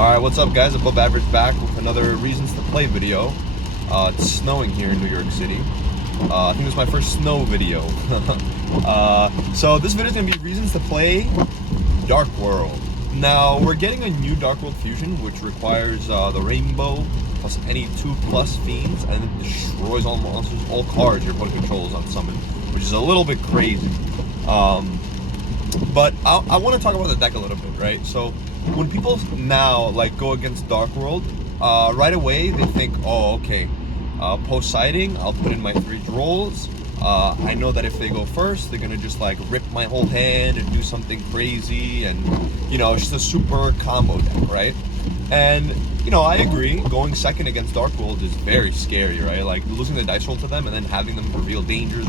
Alright, what's up guys? Above Average back with another Reasons to Play video. It's snowing here in New York City. I think this is my first snow video. So this video is going to be Reasons to Play Dark World. Now, we're getting a new Dark World Fusion, which requires the Rainbow plus any 2+ fiends, and it destroys all monsters, all cards your opponent controls on summon, which is a little bit crazy. But I want to talk about the deck a little bit, right? So when people now like go against Dark World, right away they think, oh, okay, post sighting, I'll put in my 3 drolls. I know that if they go first, they're gonna just like rip my whole hand and do something crazy, and you know, it's just a super combo deck, right? And you know, I agree, going second against Dark World is very scary, right? Like losing the dice roll to them and then having them reveal dangers,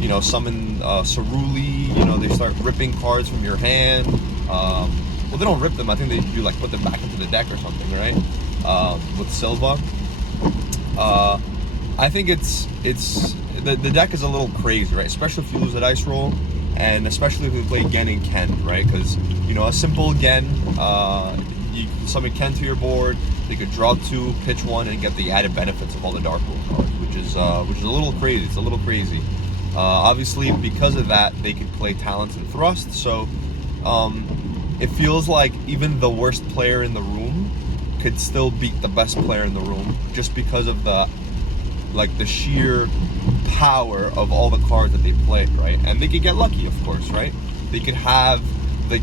you know, summon Ceruli, you know, they start ripping cards from your hand. Well, they don't rip them, I think they do like put them back into the deck or something, right? With Silva. I think the deck is a little crazy, right? Especially if you lose the dice roll, and especially if we play Gen and Ken, right? Because, you know, a simple Gen, you can summon Ken to your board, they could draw 2, pitch 1, and get the added benefits of all the Dark World cards, which is a little crazy. It's a little crazy. Obviously, because of that, they could play Talents and Thrust, so it feels like even the worst player in the room could still beat the best player in the room, just because of the sheer power of all the cards that they played, right? And they could get lucky, of course, right? They could have the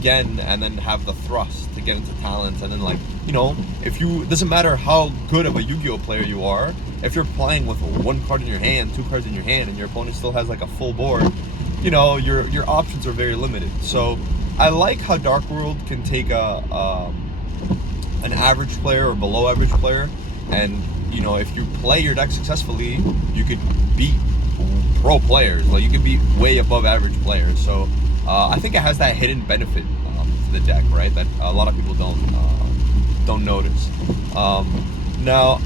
Gen, and then have the Thrust to get into Talents, and then, like, you know, it doesn't matter how good of a Yu-Gi-Oh player you are, if you're playing with 1 card in your hand, 2 cards in your hand, and your opponent still has like a full board, you know, your options are very limited. So I like how Dark World can take an average player or below average player, and you know, if you play your deck successfully, you could beat pro players. Like, you can beat way above average players. So I think it has that hidden benefit to the deck, right? That a lot of people don't notice. Now,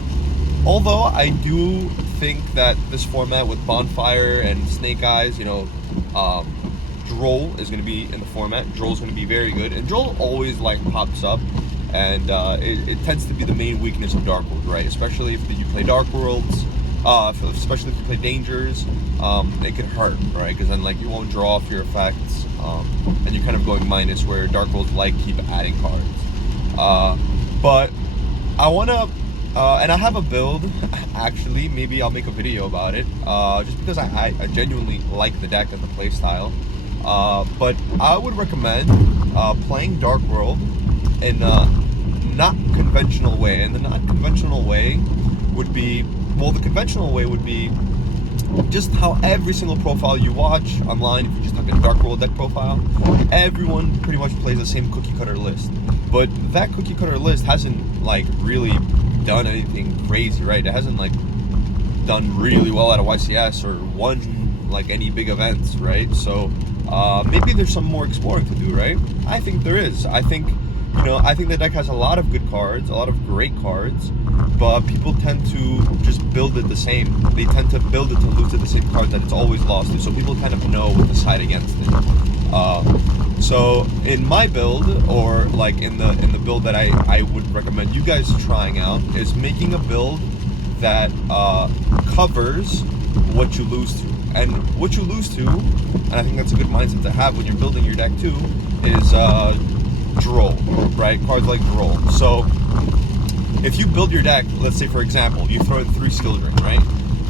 although I do think that this format with Bonfire and Snake Eyes, you know, Droll is going to be in the format. Droll's going to be very good, and Droll always like pops up. And it tends to be the main weakness of Dark World, right? Especially if you play Dark Worlds, especially if you play Dangers, it can hurt, right? Because then, like, you won't draw off your effects, and you're kind of going minus, where Dark Worlds keep adding cards. But I want to, and I have a build, actually, maybe I'll make a video about it, just because I genuinely like the deck and the play style. But I would recommend playing Dark World in a not conventional way. And the not conventional way would be, well, the conventional way would be just how every single profile you watch online, if you just look at a Dark World deck profile, everyone pretty much plays the same cookie cutter list. But that cookie cutter list hasn't like really done anything crazy, right? It hasn't like done really well at a YCS or won like any big events, right? So maybe there's some more exploring to do, right? I think there is. I think the deck has a lot of good cards, a lot of great cards, but people tend to just build it the same. They tend to build it to lose to the same cards that it's always lost to, so people kind of know what to side against it. So in my build, or like in the build that I would recommend you guys trying out, is making a build that covers what you lose to. And what you lose to, and I think that's a good mindset to have when you're building your deck too, is Droll, right? Cards like Droll. So if you build your deck, let's say for example, you throw in 3 Skill Drain, right?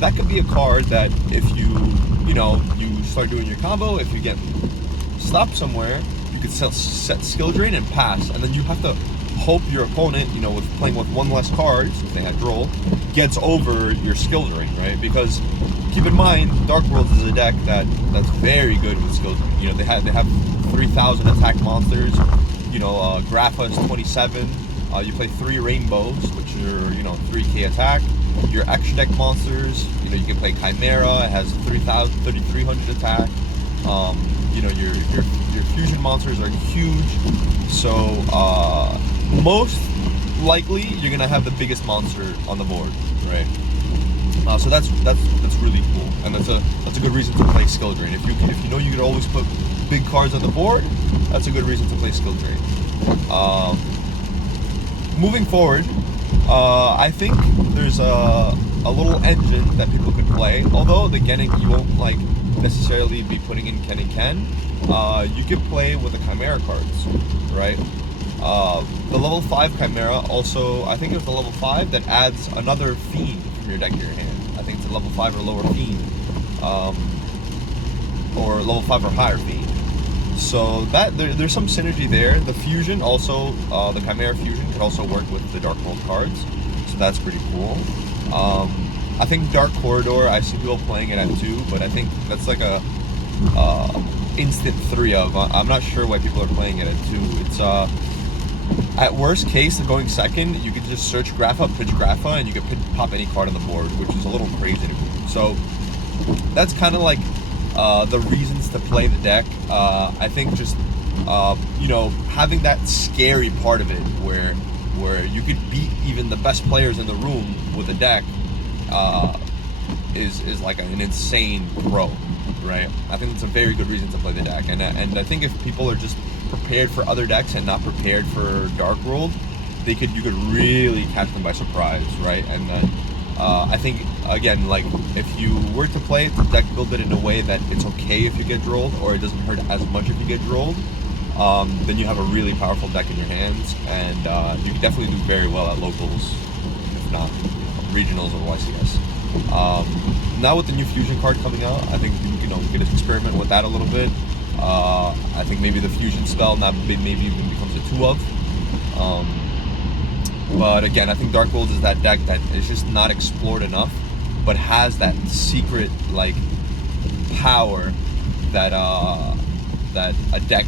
That could be a card that if you start doing your combo, if you get stopped somewhere, you could set Skill Drain and pass, and then you have to hope your opponent, you know, with playing with 1 less card, if they had Droll, gets over your Skill Drain, right? Because keep in mind, Dark Worlds is a deck that's very good with Skill Drain. You know, they have 3,000 attack monsters. You know, Grapha is 27. You play 3 Rainbows, which are, you know, 3k attack. Your extra deck monsters, you know, you can play Chimera. It has 3,300 attack. You know, your fusion monsters are huge. So most likely you're gonna have the biggest monster on the board, right? So that's really cool, and that's a good reason to play Skill Drain. If you know you could always put big cards on the board, that's a good reason to play Skill Drain. Moving forward, I think there's a little engine that people could play. Although the Genin you won't like necessarily be putting in Ken and Ken, you could play with the Chimera cards, right? The level 5 Chimera also, I think it's the level 5 that adds another Fiend from your deck to your hand. I think it's a level 5 or lower Fiend, or level 5 or higher Fiend. So that there's some synergy there. The fusion also, the Chimera fusion could also work with the Dark World cards, so that's pretty cool. I think Dark Corridor, I see people playing it at 2, but I think that's like a instant 3 of. I'm not sure why people are playing it at 2. It's at worst case, going second, you could just search Grapha, pitch Grapha, and you could pop any card on the board, which is a little crazy to me. So that's kind of like the reasons to play the deck. I think just having that scary part of it, where you could beat even the best players in the room with a deck, is like an insane pro, right? I think it's a very good reason to play the deck, and I think if people are just prepared for other decks and not prepared for Dark World, you could really catch them by surprise, right? And then I think, again, like, if you were to play it, the deck build it in a way that it's okay if you get drolled, or it doesn't hurt as much if you get drolled, then you have a really powerful deck in your hands, and you can definitely do very well at locals, if not regionals or YCS. Now with the new fusion card coming out, I think we could experiment with that a little bit. I think maybe the fusion spell now maybe even becomes a 2 of. But again, I think Dark World is that deck that is just not explored enough, but has that secret like power that that a deck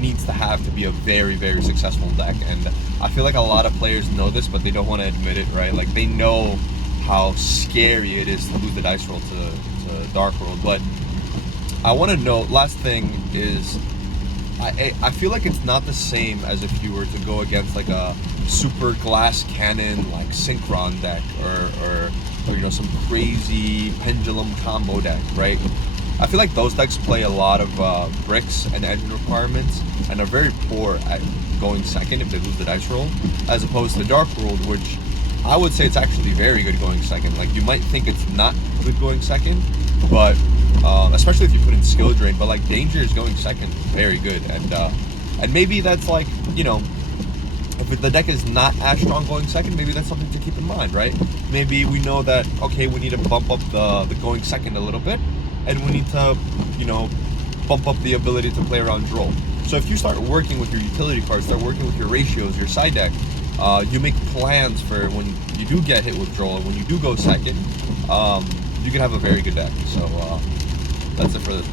needs to have to be a very, very successful deck. And I feel like a lot of players know this, but they don't want to admit it, right? Like, they know how scary it is to lose the dice roll to Dark World. But I want to note, last thing is, I feel like it's not the same as if you were to go against like a super glass cannon like Synchron deck, or some crazy pendulum combo deck, right? I feel like those decks play a lot of bricks and engine requirements and are very poor at going second if they lose the dice roll, as opposed to Dark World, which I would say it's actually very good going second. Like, you might think it's not good going second, but especially if you put in skill drain, but like Danger is going second very good, and maybe that's like, if the deck is not as strong going second, maybe that's something to keep in mind, right? Maybe we know that, okay, we need to bump up the going second a little bit, and we need to bump up the ability to play around droll. So if you start working with your utility cards, start working with your ratios, your side deck, you make plans for when you do get hit with droll, and when you do go second, you can have a very good deck. So that's it for this.